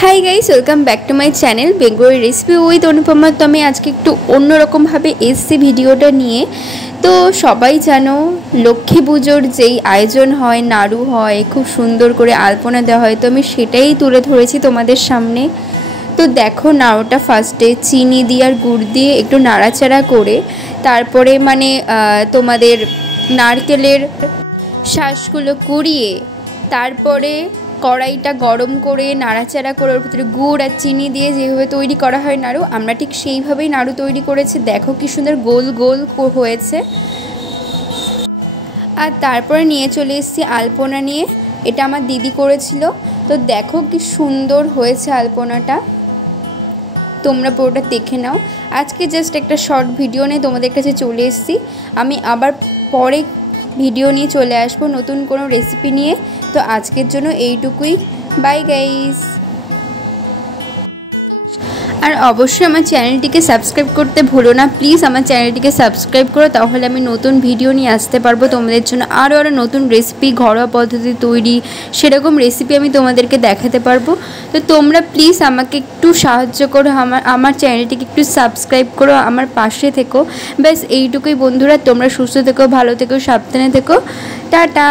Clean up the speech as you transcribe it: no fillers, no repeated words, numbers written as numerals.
High guys welcome back to my channel Bengali recipe with Anupama. तो मैं आज के एकटू अन्य रकम भावे एसছি ভিডিওটা নিয়ে। तो सबाई जानो लक्ष्मी पुजोर যেই आयोजन হয় नाड़ू হয় खूब सुंदर করে আলপনা দেওয়া হয়, তো আমি সেটাই তুলে ধরেছি তোমাদের সামনে। तो देखो नाड़ूटा फार्स्टे चीनी दिए और गुड़ दिए एकटू नाड़ाचाड़ा करे तारपरे माने तोमादेर नारकेलेर शाँसगुलो कुड़िए तारपरे कड़ाईटा गरम करे नाड़ाचाड़ा करे ओर भितरे गुड़ और चीनी दिए जेभाবে तैरी करा हय नाड़ू आमरा ठीक सेइभाবেই नाड़ू तैरी करेছি। देखो कि सुंदर गोल गोल হয়েছে। আর তারপরে নিয়ে চলে এসেছি আলপনা নিয়ে, এটা আমার দিদি করেছিল। তো দেখো কি সুন্দর হয়েছে আলপনাটা, তোমরা পুরোটা দেখে নাও। আজকে জাস্ট একটা শর্ট ভিডিও নিয়ে তোমাদের কাছে চলে এসেছি। আমি আবার পরে ভিডিও নিয়ে চলে আসবো নতুন কোনো রেসিপি নিয়ে। তো আজকের জন্য এইটুকুই, বাই গাইস। আর অবশ্যই আমার চ্যানেলটিকে সাবস্ক্রাইব করতে ভুলো না, প্লিজ আমার চ্যানেলটিকে সাবস্ক্রাইব করো, তাহলে আমি নতুন ভিডিও নিয়ে আসতে পারবো তোমাদের জন্য। আরও নতুন রেসিপি ঘরোয়া পদ্ধতি তৈরি সেরকম রেসিপি আমি তোমাদেরকে দেখাতে পারবো। তো তোমরা প্লিজ আমাকে একটু সাহায্য করো, আমার চ্যানেলটিকে একটু সাবস্ক্রাইব করো, আমার পাশে থেকো। ব্যাস এইটুকুই বন্ধুরা, তোমরা সুস্থ থেকো, ভালো থেকো, সাবধানে থেকো, টাটা।